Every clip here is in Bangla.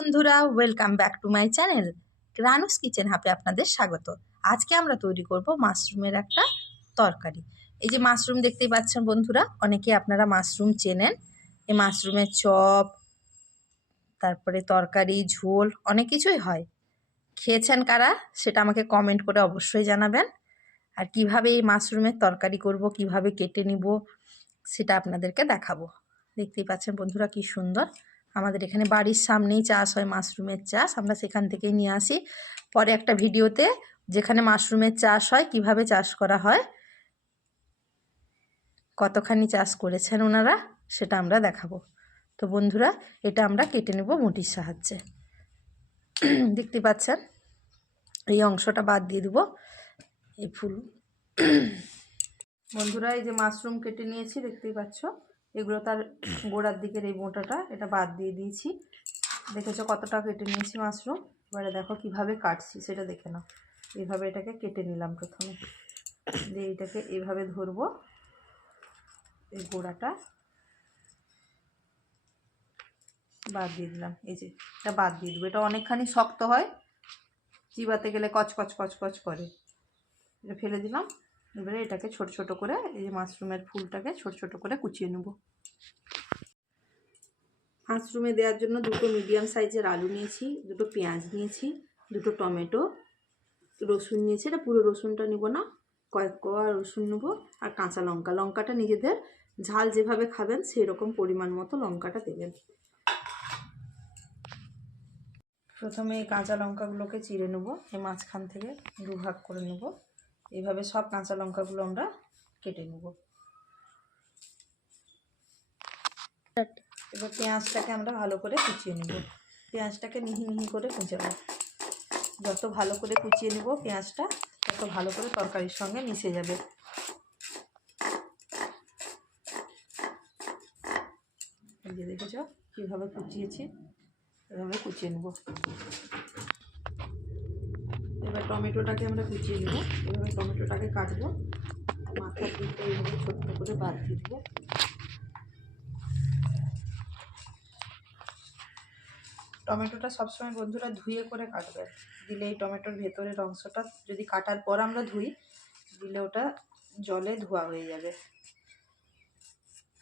বন্ধুরা, welcome back to my channel Ranu's kitchen হাবে আপনাদের স্বাগত। আজকে আমরা তৈরি করব মাশরুমের একটা তরকারি। এই যে মাশরুম দেখতেই পাচ্ছেন বন্ধুরা, অনেকে আপনারা মাশরুম চেনেন। এই মাশরুমের চপ, তারপরে তরকারি, ঝোল অনেক কিছুই হয়। খেয়েছেন কারা সেটা আমাকে কমেন্ট করে অবশ্যই জানাবেন। আর কিভাবে এই মাশরুমের তরকারি করব, কিভাবে কেটে নিব সেটা আপনাদেরকে দেখাবো। দেখতেই পাচ্ছেন বন্ধুরা কি সুন্দর। আমাদের এখানে বাড়ির সামনেই চাষ হয় মাশরুমের চাষ, আমরা সেখান থেকেই নিয়ে আসি। পরে একটা ভিডিওতে যেখানে মাশরুমের চাষ হয় কিভাবে চাষ করা হয়, কতখানি চাষ করেছেন ওনারা, সেটা আমরা দেখাবো। তো বন্ধুরা, এটা আমরা কেটে নেব মুঠির সাহায্যে। দেখতে পাচ্ছেন এই অংশটা বাদ দিয়ে দেবো। এই ফুল বন্ধুরা, এই যে মাশরুম কেটে নিয়েছি দেখতেই পাচ্ছ, এগুলো তার গোড়ার দিকের এই মোটাটা এটা বাদ দিয়ে দিয়েছি। দেখেছো কতটা কেটে নিয়েছি মাশরুম। এবারে দেখো কিভাবে কাটছি সেটা দেখে নাও। এইভাবে এটাকে কেটে নিলাম প্রথমে, দিয়ে এটাকে এইভাবে ধরবো, এই গোড়াটা বাদ দিয়ে দিলাম। এই যে এটা বাদ দিয়ে দেবো, এটা অনেকখানি শক্ত হয়, চিবাতে গেলে কচকচ কচকচ করে। এটা ফেলে দিলাম। এবারে এটাকে ছোট ছোট করে, এই যে মাশরুমের ফুলটাকে ছোট ছোট করে কুচিয়ে নেব। মাশরুমে দেওয়ার জন্য দুটো মিডিয়াম সাইজের আলু নিয়েছি, দুটো পেঁয়াজ নিয়েছি, দুটো টমেটো, রসুন নিয়েছি। এটা পুরো রসুনটা নেব না, কয়েক কোয়া রসুন নেব। আর কাঁচা লঙ্কা, লঙ্কাটা নিজেদের ঝাল যেভাবে খাবেন সেই রকম পরিমাণ মতো লঙ্কাটা দেবেন। প্রথমে এই কাঁচা লঙ্কাগুলোকে চিড়ে নেব, এই মাঝখান থেকে দুভাগ করে নেব। এইভাবে সব কাঁচা লঙ্কাগুলো আমরা কেটে নেব। এবার পেঁয়াজটাকে আমরা ভালো করে কুচিয়ে নেব। পেঁয়াজটাকে মিহি মিহি করে কুচাবো। যত ভালো করে কুচিয়ে নেব পেঁয়াজটা, তত ভালো করে তরকারির সঙ্গে মিশে যাবে। এই যে দেখেছ কীভাবে কুচিয়েছি, এভাবে কুচিয়ে নেব। এবার টমেটোটাকে আমরা কুচিয়ে নেব। এভাবে টমেটোটাকে কাটবো, মাথার দিকটা এইভাবে ছোট্ট করে বাদ দিয়ে দেবো। টমেটোটা সবসময় বন্ধুরা ধুয়ে করে কাটবে, দিলে এই টমেটোর ভেতরের অংশটা যদি কাটার পর আমরা ধুই, দিলে ওটা জলে ধোয়া হয়ে যাবে।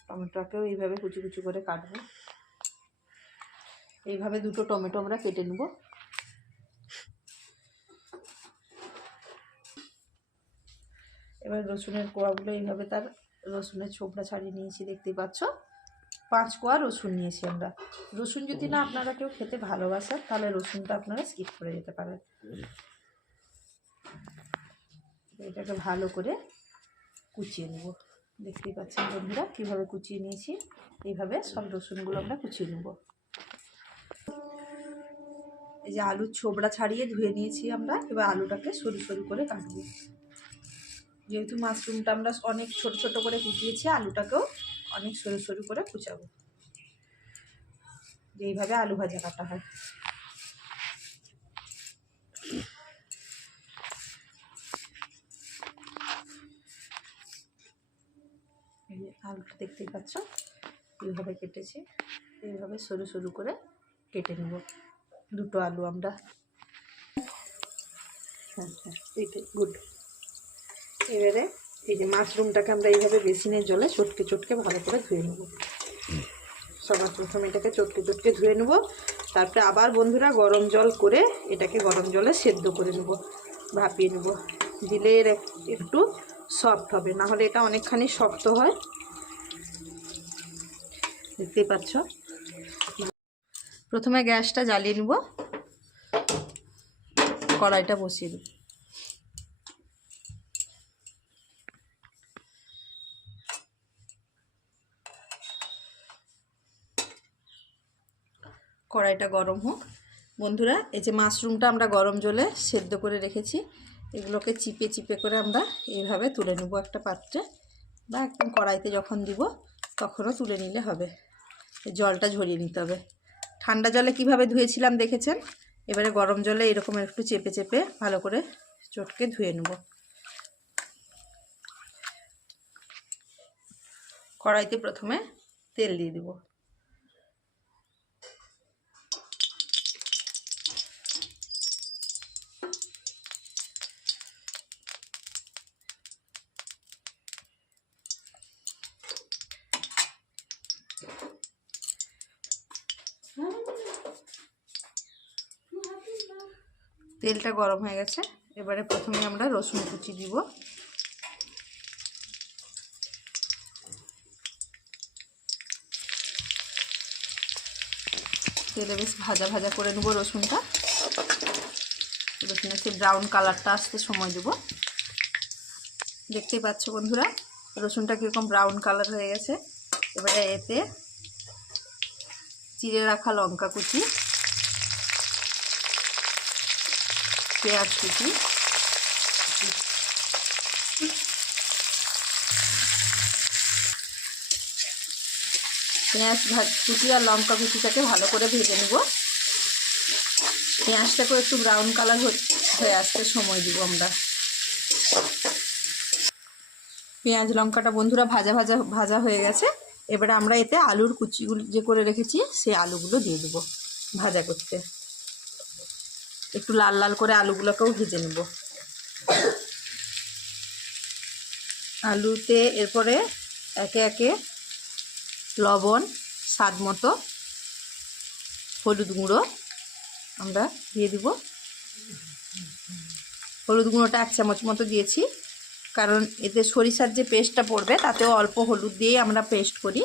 টমেটোটাকেও এইভাবে কুচি কুচি করে কাটবো। এইভাবে দুটো টমেটো আমরা কেটে নেব। এবার রসুনের কোয়াগুলো এইভাবে তার রসুনের ছোবড়া ছাড়িয়ে নিয়েছি, দেখতেই পাচ্ছ। 5 কোয়া রসুন নিয়েছি আমরা। রসুন যদি না আপনারা কেউ খেতে ভালোবাসেন তাহলে রসুনটা আপনারা স্কিপ করে যেতে পারেন। এটাকে ভালো করে কুচিয়ে নেব। দেখতেই পাচ্ছেন বন্ধুরা কীভাবে কুচিয়ে নিয়েছি। এইভাবে সব রসুনগুলো আমরা কুচিয়ে নেব। এই যে আলুর ছোবড়া ছাড়িয়ে ধুয়ে নিয়েছি আমরা। এবার আলুটাকে সরু সরু করে কাটবো। যেহেতু মাশরুমটা আমরা অনেক ছোট ছোট করে কুচিয়েছি, আলুটাকেও অনেক সরু সরু করে কুচাবো। এইভাবে আলু ভাজা কাটা হয়। এই যে আলুটা দেখতেই পাচ্ছ এইভাবে কেটেছি। এইভাবে সরু সরু করে কেটে নেব দুটো আলু আমরা। এইটাই গুড। এবারে এই যে মাশরুমটাকে আমরা এইভাবে বেসিনের জলে চটকে চটকে ভালো করে ধুয়ে নেব। সবার প্রথমে এটাকে চটকে চটকে ধুয়ে নেব। তারপরে আবার বন্ধুরা গরম জল করে এটাকে গরম জলে সেদ্ধ করে নেব, ভাপিয়ে নেব। দিলে এর একটু সফট হবে, না হলে এটা অনেকখানি শক্ত হয়। দেখতেই পাচ্ছ। প্রথমে গ্যাসটা জ্বালিয়ে নেব, কড়াইটা বসিয়ে দেব। কড়াইটা গরম হোক। বন্ধুরা, এই যে মাশরুমটা আমরা গরম জলে সেদ্ধ করে রেখেছি, এগুলোকে চিপে চিপে করে আমরা এইভাবে তুলে নেব একটা পাত্রে, বা একদম কড়াইতে যখন দিব তখনও তুলে নিলে হবে। জলটা ঝরিয়ে নিতে হবে। ঠান্ডা জলে কিভাবে ধুয়েছিলাম দেখেছেন। এবারে গরম জলে এরকম একটু চেপে চেপে ভালো করে চটকে ধুয়ে নেব। কড়াইতে প্রথমে তেল দিয়ে দেব। তেলটা গরম হয়ে গেছে, এবারে প্রথমে আমরা রসুন কুচি দিব। তেলে বেশ ভাজা ভাজা করে নেব রসুনটা। রসুনের যে ব্রাউন কালারটা আসতে সময় দেব। দেখতেই পাচ্ছ বন্ধুরা রসুনটা কীরকম ব্রাউন কালার হয়ে গেছে। এবারে এতে চিড়ে রাখা লঙ্কা কুচি, পেঁয়াজ কুচি, পেঁয়াজ কুচি আর লঙ্কা কুচিটাকে ভালো করে ভেজে নেব। পেঁয়াজটাকেও একটু ব্রাউন কালার হয়ে আসতে সময় দিব আমরা। পেঁয়াজ লঙ্কাটা বন্ধুরা ভাজা ভাজা ভাজা হয়ে গেছে। এবারে আমরা এতে আলুর কুচিগুলো যে করে রেখেছি সেই আলুগুলো দিয়ে দেবো ভাজা করতে। একটু লাল লাল করে আলুগুলোকেও ভেজে নেব। আলুতে এরপরে একে একে লবণ, স্বাদ মতো হলুদ গুঁড়ো আমরা দিয়ে দিব। হলুদ গুঁড়োটা 1 চামচ মতো দিয়েছি, কারণ এতে সরিষার যে পেস্টটা পড়বে তাতেও অল্প হলুদ দিয়েই আমরা পেস্ট করি।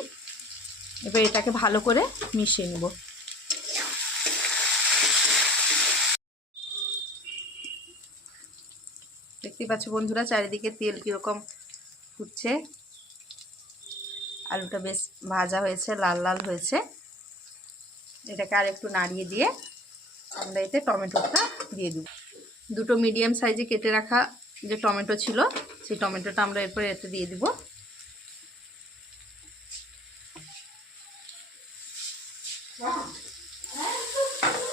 এবার এটাকে ভালো করে মিশিয়ে নেব। দেখতেই পাচ্ছ বন্ধুরা চারিদিকে তেল কীরকম ফুটছে। আলুটা বেশ ভাজা হয়েছে, লাল লাল হয়েছে। এটাকে আর একটু নাড়িয়ে দিয়ে আমরা এতে টমেটোটা দিয়ে দেব। 2টো মিডিয়াম সাইজে কেটে রাখা যে টমেটো ছিল সেই টমেটোটা আমরা এরপরে এতে দিয়ে দিব।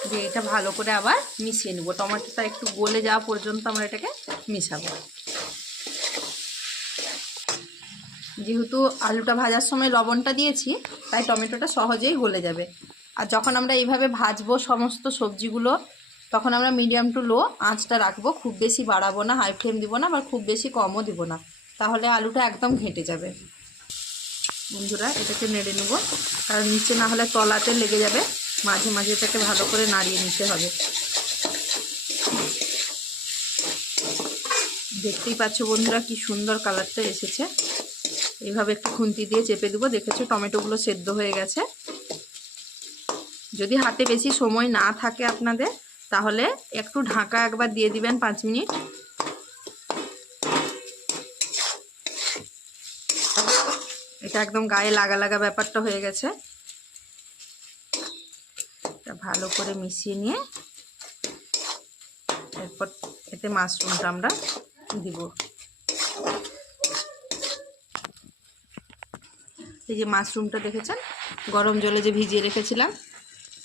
দিয়ে এটা ভালো করে আবার মিশিয়ে নেব। টমেটোটা একটু গলে যাওয়া পর্যন্ত আমরা এটাকে মিশাবো। যেহেতু আলুটা ভাজার সময় লবণটা দিয়েছি তাই টমেটোটা সহজেই গলে যাবে। আর যখন আমরা এইভাবে ভাজবো সমস্ত সবজিগুলো তখন আমরা মিডিয়াম টু লো আঁচটা রাখবো। খুব বেশি বাড়াবো না, হাই ফ্লেম দিব না, আবার খুব বেশি কমও দিব না, তাহলে আলুটা একদম ঘেঁটে যাবে। বন্ধুরা এটাকে নেড়ে নেব, কারণ নিচে না হলে তলাতে লেগে যাবে। মাঝে মাঝে এটাকে ভালো করে নাড়িয়ে নিতে হবে। দেখতেই পাচ্ছ বন্ধুরা কি সুন্দর কালারটা এসেছে। এইভাবে একটু খুন্তি দিয়ে চেপে দেবো। দেখেছো টমেটোগুলো সেদ্ধ হয়ে গেছে। যদি হাতে বেশি সময় না থাকে আপনাদের তাহলে একটু ঢাকা একবার দিয়ে দিবেন 5 মিনিট। এটা একদম গায়ে লাগা লাগা ব্যাপারটা হয়ে গেছে। এটা ভালো করে মিশিয়ে নিয়ে এরপর এতে মাশরুমটা আমরা দিব। এই যে মাশরুমটা দেখেছেন গরম জলে যে ভিজিয়ে রেখেছিলাম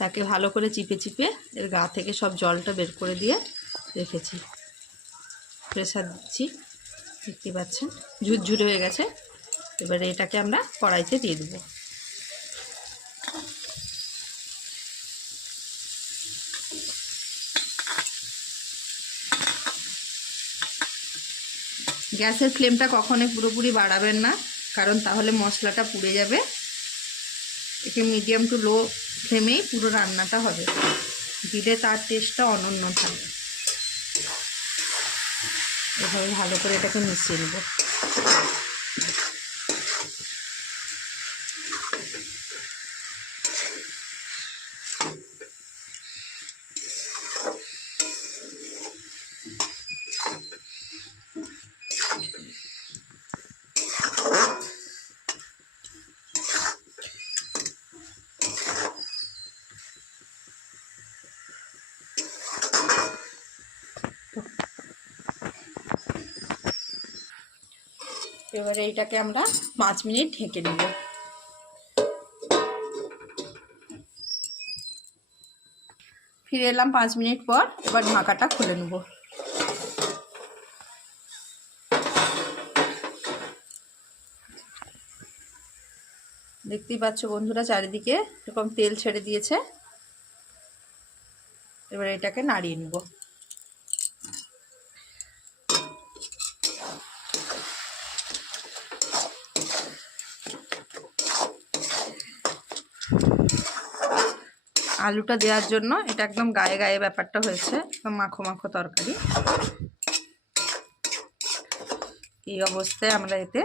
তাকে ভালো করে চিপে চিপে এর গা থেকে সব জলটা বের করে দিয়ে রেখেছি। প্রেসার দিচ্ছি, দেখতে পাচ্ছেন ঝুরঝুরে হয়ে গেছে। এবারে এটাকে আমরা কড়াইতে দিয়ে দেব। গ্যাসের ফ্লেমটা কখনোই পুরোপুরি বাড়াবেন না, কারণ তাহলে মশলাটা পুড়ে যাবে। একে মিডিয়াম টু লো ফ্লেমেই পুরো রান্নাটা হবে, দিলে তার টেস্টটা অনন্য থাকবে। এভাবে ভালো করে এটাকে মিশিয়ে নেব। এবারে এটাকে আমরা 5 মিনিট ঢেকে নেব। ফিরে এলাম 5 মিনিট পর। এবার ঢাকাটা খুলে নেব। দেখতেই পাচ্ছ বন্ধুরা চারিদিকে এরকম তেল ছেড়ে দিয়েছে। এবার এটাকে নাড়িয়ে নেব। আলুটা দেওয়ার জন্য এটা একদম গায়ে গায়ে ব্যাপারটা হয়েছে, একদম মাখো মাখো তরকারি। এই অবস্থায় আমরা এতে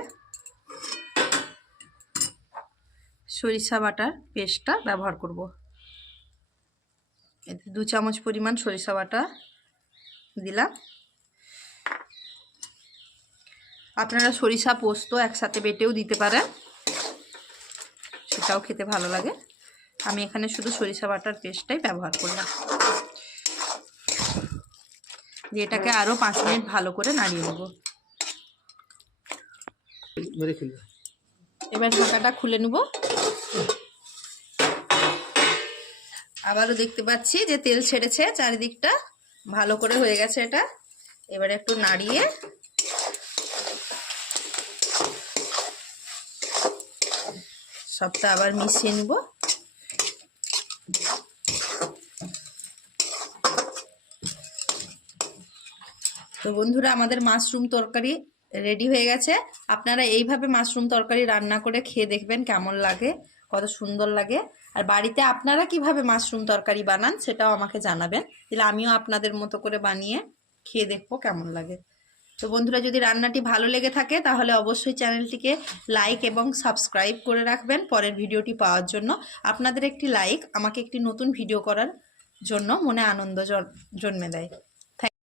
সরিষা বাটার পেস্টটা ব্যবহার করব। এতে 2 চামচ পরিমাণ সরিষা বাটা দিলাম। আপনারা সরিষা পোস্ত একসাথে বেটেও দিতে পারেন, সেটাও খেতে ভালো লাগে। আমি এখানে শুধু সরিষা বাটার পেস্টটাই ব্যবহার করলাম। এটাকে আরও 5 মিনিট ভালো করে নাড়িয়ে নেব। এবার ঢাকাটা খুলে নেব। আবারও দেখতে পাচ্ছি যে তেল ছেড়েছে চারিদিকটা, ভালো করে হয়ে গেছে এটা। এবারে একটু নাড়িয়ে সবটা আবার মিশিয়ে নেব। তো বন্ধুরা, আমাদের মাশরুম তরকারি রেডি হয়ে গেছে। আপনারা এইভাবে মাশরুম তরকারি রান্না করে খেয়ে দেখবেন কেমন লাগে, কত সুন্দর লাগে। আর বাড়িতে আপনারা কিভাবে মাশরুম তরকারি বানান সেটাও আমাকে জানাবেন, তাহলে আমিও আপনাদের মতো করে বানিয়ে খেয়ে দেখবো কেমন লাগে। তো বন্ধুরা, যদি রান্নাটি ভালো লেগে থাকে তাহলে অবশ্যই চ্যানেলটিকে লাইক এবং সাবস্ক্রাইব করে রাখবেন পরের ভিডিওটি পাওয়ার জন্য। আপনাদের একটি লাইক আমাকে একটি নতুন ভিডিও করার জন্য মনে আনন্দ জন্মে দেয়।